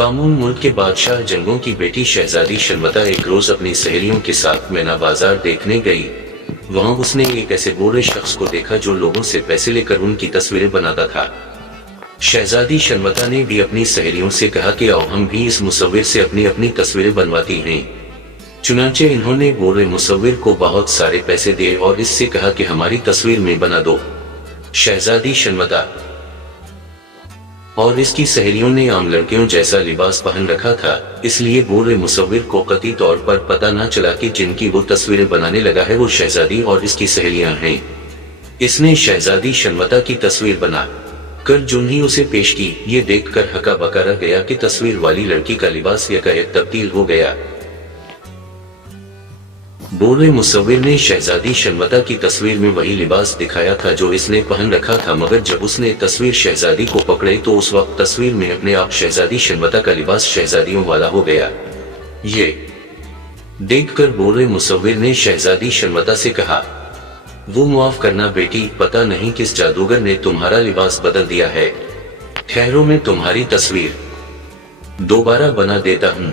कामून मुल्क के बादशाह जंगों की बेटी शहजादी शर्मता एक रोज अपनी सहेलियों के साथ मीना बाजार देखने गई। वहां उसने एक ऐसे बूढ़े शख्स को देखा जो लोगों से पैसे लेकर उनकी तस्वीरें बनाता था। शहजादी शर्मता ने भी अपनी सहेलियों से कहा कि आओ हम भी इस मुसव्विर से अपनी अपनी तस्वीरें बनवाती हैं। चुनांचे इन्होंने बूढ़े मुसव्विर को बहुत सारे पैसे दिए और इससे कहा कि हमारी तस्वीर में बना दो। शहजादी शर्मता और इसकी सहेलियों ने आम लड़कियों जैसा लिबास पहन रखा था, इसलिए बूढ़े मुसव्विर को कतई तौर पर पता न चला कि जिनकी वो तस्वीरें बनाने लगा है वो शहजादी और इसकी सहेलियां हैं। इसने शहजादी शर्मता की तस्वीर बना कर जो ही उसे पेश की, ये देखकर हक्का बक्का रह गया कि तस्वीर वाली लड़की का लिबास यकायक तब्दील हो गया। बूढ़े मुसव्विर ने शहजादी शर्मता की तस्वीर में वही लिबास दिखाया था जो इसने पहन रखा था, मगर जब उसने तस्वीर शहजादी को पकड़े तो उस वक्त तस्वीर में अपने आप शहजादी शर्मता का लिबास शहजादियों वाला हो गया। ये देखकर बूढ़े मुसव्विर ने शहजादी शर्मता से कहा, वो माफ करना बेटी, पता नहीं किस जादूगर ने तुम्हारा लिबास बदल दिया है। ठहरो मैं तुम्हारी तस्वीर दोबारा बना देता हूँ।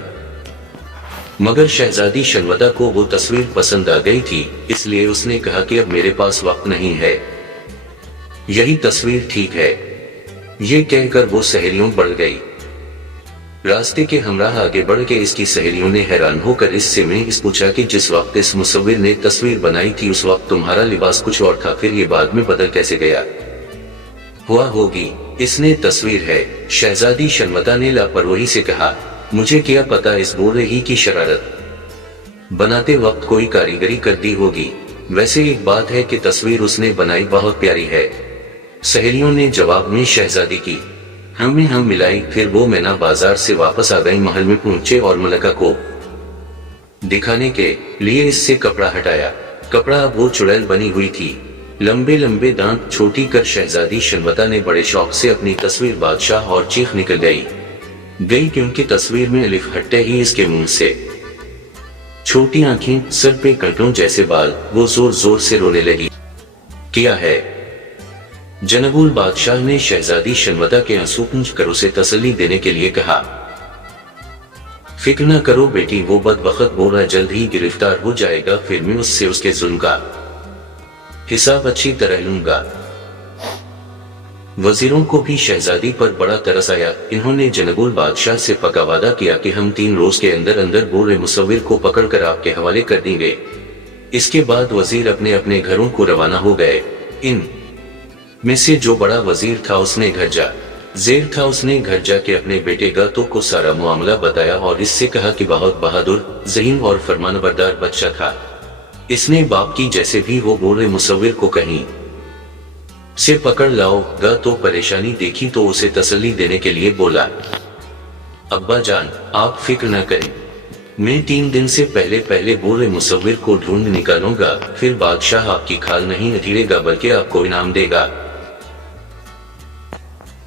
मगर शहजादी शर्मता को वो तस्वीर पसंद आ गई थी, इसलिए उसने कहा कि अब मेरे पास वक्त नहीं है, यही तस्वीर ठीक है। ये कहकर वो सहेलियों बढ़ गई। रास्ते के हमराह आगे बढ़ के इसकी सहेलियों ने हैरान होकर इससे पूछा कि जिस वक्त इस मुसव्विर ने तस्वीर बनाई थी उस वक्त तुम्हारा लिबास कुछ और था, फिर ये बाद में बदल कैसे गया? हुआ होगी इसने तस्वीर है। शहजादी शर्मता ने लापरवाही से कहा, मुझे क्या पता, इस बूढ़े ही की शरारत बनाते वक्त कोई कारीगरी कर दी होगी। वैसे एक बात है कि तस्वीर उसने बनाई बहुत प्यारी है। सहेलियों ने जवाब में शहजादी की हम मिलाई। फिर वो मीना बाजार से वापस आ गई। महल में पहुंचे और मलका को दिखाने के लिए इससे कपड़ा हटाया। कपड़ा अब वो चुड़ैल बनी हुई थी, लंबे लंबे दांत छोटी कर शहजादी शर्मता ने बड़े शौक से अपनी तस्वीर बादशाह और चीख निकल गई क्योंकि तस्वीर में अलिफ हटते ही इसके मुंह से छोटी आंखें, सर पे कटों जैसे बाल, वो जोर जोर से रोने लगी। क्या है? जनगुल बादशाह ने शहजादी शर्मता के आंसू पूंछ कर उसे तसल्ली देने के लिए कहा, फिक्र न करो बेटी, वो बदबख्त बूढ़ा जल्द ही गिरफ्तार हो जाएगा, फिर मैं उससे उसके जुल्म का हिसाब अच्छी तरह लूंगा। वजीरों को भी शहजादी पर बड़ा तरस आया। इन्होंने जनगुल बादशाह से पक्का वादा किया कि हम 3 रोज के अंदर अंदर बूढ़े मुसव्विर को पकड़कर आपके हवाले कर देंगे। इसके बाद वजीर अपने अपने घरों को रवाना हो गए। इन में से जो बड़ा वजीर था उसने घर जाके अपने बेटे गातो को सारा मामला बताया और इससे कहा कि बहुत बहादुर, ज़हीन और फरमानबरदार बच्चा था। इसने बाप की जैसे भी वो बूढ़े मुसव्विर को कहीं से पकड़ लाओ। तो परेशानी देखी तो उसे तसल्ली देने के लिए बोला, अब्बा जान आप फिक्र न करें, मैं 3 दिन से पहले बूढ़े मुसव्विर को ढूंढ निकालूंगा, फिर बादशाह आपकी खाल नहीं अधीरेगा बल्कि आपको इनाम देगा।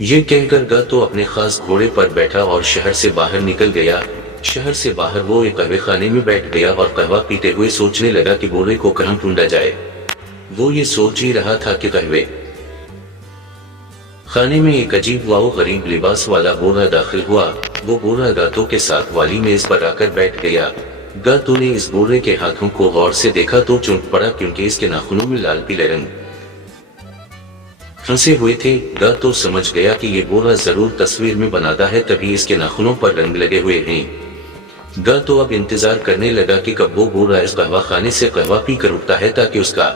ये कहकर तो अपने खास घोड़े पर बैठा और शहर से बाहर निकल गया। शहर से बाहर वो एक कहवे खाने में बैठ गया और कहवा पीते हुए सोचने लगा कि बूढ़े को कहां ढूंढा जाए। वो ये सोच ही रहा था कि कहवे खाने में एक अजीब व गरीब लिबास वाला बूढ़ा दाखिल हुआ। वो बूढ़ा गातो के साथ वाली मेज पर आकर बैठ गया। गातो ने इस बूढ़े के हाथों को गौर से देखा तो चौंक पड़ा, क्योंकि इसके नाखूनों में लाल पीले रंग फंसे हुए थे। गातो समझ गया कि ये बूढ़ा जरूर तस्वीर में बनाता है, तभी इसके नाखूनों पर रंग लगे हुए हैं। गातो अब इंतजार करने लगा कि कब वो बूढ़ा इस कहवा खाने से कहवा पी कर उठता है ताकि उसका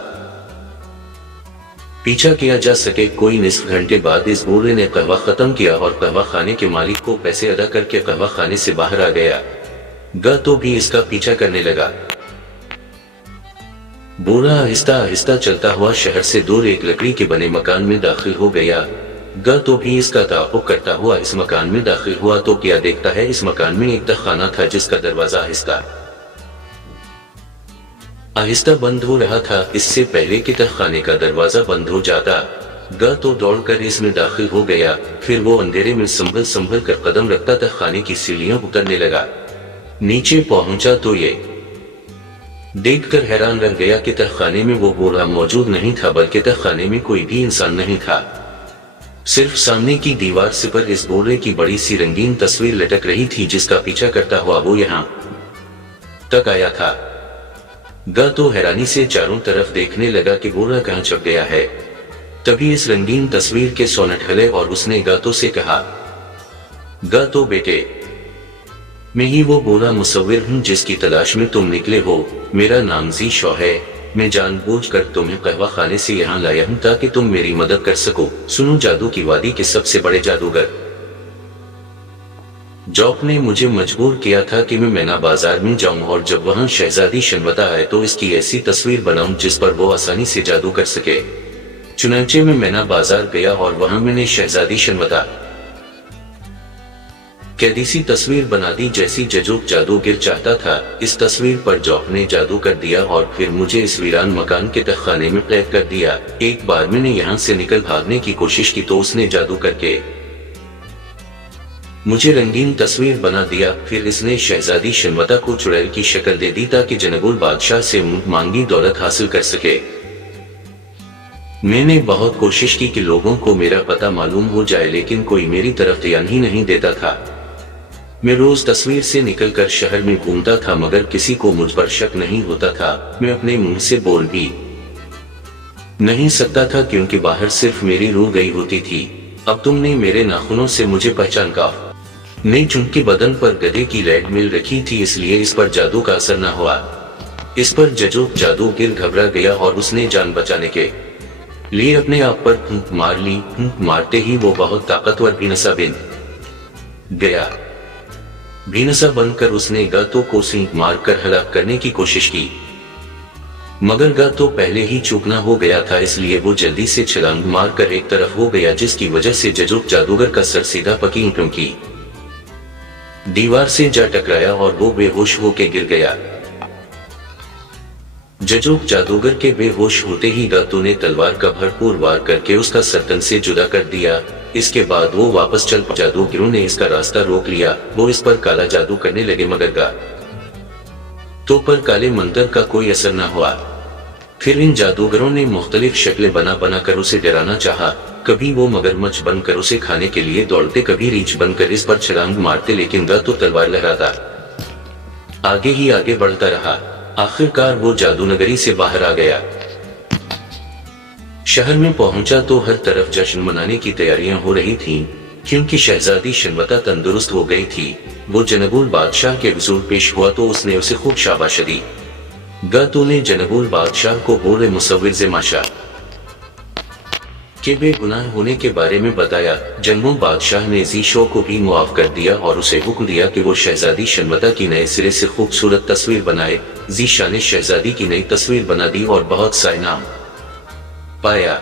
पीछा किया जा सके। कोई निस्फ घंटे बाद इस बूढ़े ने कहवा खत्म किया और कहवा खाने के मालिक को पैसे अदा करके कहवा खाने से बाहर आ गया। गातो भी इसका पीछा करने लगा। बूढ़ा आहिस्ता आहिस्ता चलता हुआ शहर से दूर एक लकड़ी के बने मकान में दाखिल हो गया। गातो भी इसका ताक़ुब करता हुआ इस मकान में दाखिल हुआ तो क्या देखता है, इस मकान में एक तहखाना था जिसका दरवाजा आहिस्ता बंद हो रहा था। इससे पहले कि तहखाने का दरवाजा बंद हो जाता, गातो दौड़कर इसमें दाखिल हो गया। फिर वो अंधेरे में संभल कर कदम रखता तहखाने की सीढ़ियां उतरने लगा। नीचे पहुंचा तो ये देखकर हैरान रह गया कि तहखाने में वो बूढ़ा मौजूद नहीं था, बल्कि तहखाने में कोई भी इंसान नहीं था। صرف سامنے کی دیوار سے پر اس بورے کی بڑی سی رنگین تصویر لٹک رہی تھی جس کا پیچھا کرتا ہوا وہ یہاں تک آیا تھا۔ گا تو حیرانی سے چاروں طرف دیکھنے لگا کہ بورا کہاں چھپ گیا ہے۔ تبھی اس رنگین تصویر کے سونٹ ہلے اور اس نے گاتو سے کہا، گاتو بیٹے، میں ہی وہ بورا مصور ہوں جس کی تلاش میں تم نکلے ہو۔ میرا نام زی شو ہے۔ میں جان بوجھ کر تمہیں قہوہ خانے سے یہاں لایا ہوں تاکہ تم میری مدد کر سکو۔ سنو، جادو کی وادی کے سب سے بڑے جادوگر جوک نے مجھے مجبور کیا تھا کہ میں مینا بازار میں جاؤں اور جب وہاں شہزادی شنوتا آئے تو اس کی ایسی تصویر بناؤں جس پر وہ آسانی سے جادو کر سکے۔ چنانچہ میں مینا بازار گیا اور وہاں میں نے شہزادی شنوتا کیسی تصویر بنا دی جیسی ججوک جادوگر چاہتا تھا۔ اس تصویر پر جوک نے جادو کر دیا اور پھر مجھے اس ویران مکان کے تہخانے میں قید کر دیا۔ ایک بار میں نے یہاں سے نکل بھاگنے کی کوشش کی تو اس نے جادو کر کے مجھے رنگین تصویر بنا دیا۔ پھر اس نے شہزادی شنوتا کو چڑیل کی شکل دے دی تاکہ جنگول بادشاہ سے مانگی دولت حاصل کر سکے۔ میں نے بہت کوشش کی کہ لوگوں کو میرا پتہ معلوم ہو جائے لیکن کوئی میری طرف دھیان ہی نہیں دیتا تھا۔ میں روز تصویر سے نکل کر شہر میں گھومتا تھا مگر کسی کو مجھ پر شک نہیں ہوتا تھا۔ میں اپنے منہ سے بول بھی نہیں سکتا تھا کیونکہ باہر صرف میری روح گئی ہوتی تھی۔ اب تم نے میرے ناخنوں سے مجھے پہچان کا نہیں، چونکہ بدن پر گدھے کی لیڈ مل رکھی تھی اس لیے اس پر جادو کا اثر نہ ہوا۔ اس پر ججوک جادوگر گھبرا گیا اور اس نے جان بچانے کے لیے اپنے آپ پر پھونک مار لی۔ پھونک مارتے ہی وہ بہت طاقتور بھینسا بن گیا۔ بھینسا بن کر اس نے گاتو کو سینک مار کر ہلاک کرنے کی کوشش کی مگر گاتو پہلے ہی چوکنا ہو گیا تھا، اس لیے وہ جلدی سے چھلانگ مار کر ایک طرف ہو گیا جس کی وجہ سے ججوک جادوگر کا سر سیدھا پکی اینٹوں کی دیوار سے جا ٹکرایا اور وہ بے ہوش ہو کے گر گیا۔ ججوک جادوگر کے بے ہوش ہوتے ہی گاتو نے تلوار کا بھرپور وار کر کے اس کا سر تن سے جدا کر دیا۔ اس کے بعد وہ واپس چل پڑا۔ جادوگروں نے اس کا راستہ روک لیا۔ وہ اس پر کالا جادو کرنے لگے مگر گاتو پر کالے منتر کا کوئی اثر نہ ہوا۔ پھر ان جادوگروں نے مختلف شکلیں بنا بنا کر اسے ڈرانا چاہا۔ کبھی وہ مگرمچھ بن کر اسے کھانے کے لیے دوڑتے، کبھی ریچھ بن کر اس پر چھلانگ مارتے، لیکن گاتو تلوار لہراتا آگے ہی آگے بڑھتا رہا۔ آخرکار وہ جادو نگری سے باہر آ گیا۔ شہر میں پہنچا تو ہر طرف جشن منانے کی تیاریاں ہو رہی تھیں کیونکہ شہزادی شنوتا تندرست ہو گئی تھی۔ وہ جنگول بادشاہ کے حضور پیش ہوا تو اس نے اسے خوب شاباشی دی۔ گاتو نے جنگول بادشاہ کو بورے مصور زماشا کے بے گناہ ہونے کے بارے میں بتایا۔ جنگول بادشاہ نے زی شو کو بھی معاف کر دیا اور اسے حکم دیا کہ وہ شہزادی شنوتا کی نئے سرے سے خوبصورت تصویر بنائے۔ زی شاہ نے شہزادی کی نئی تصویر بنا دی اور بہت سا انعام پایا۔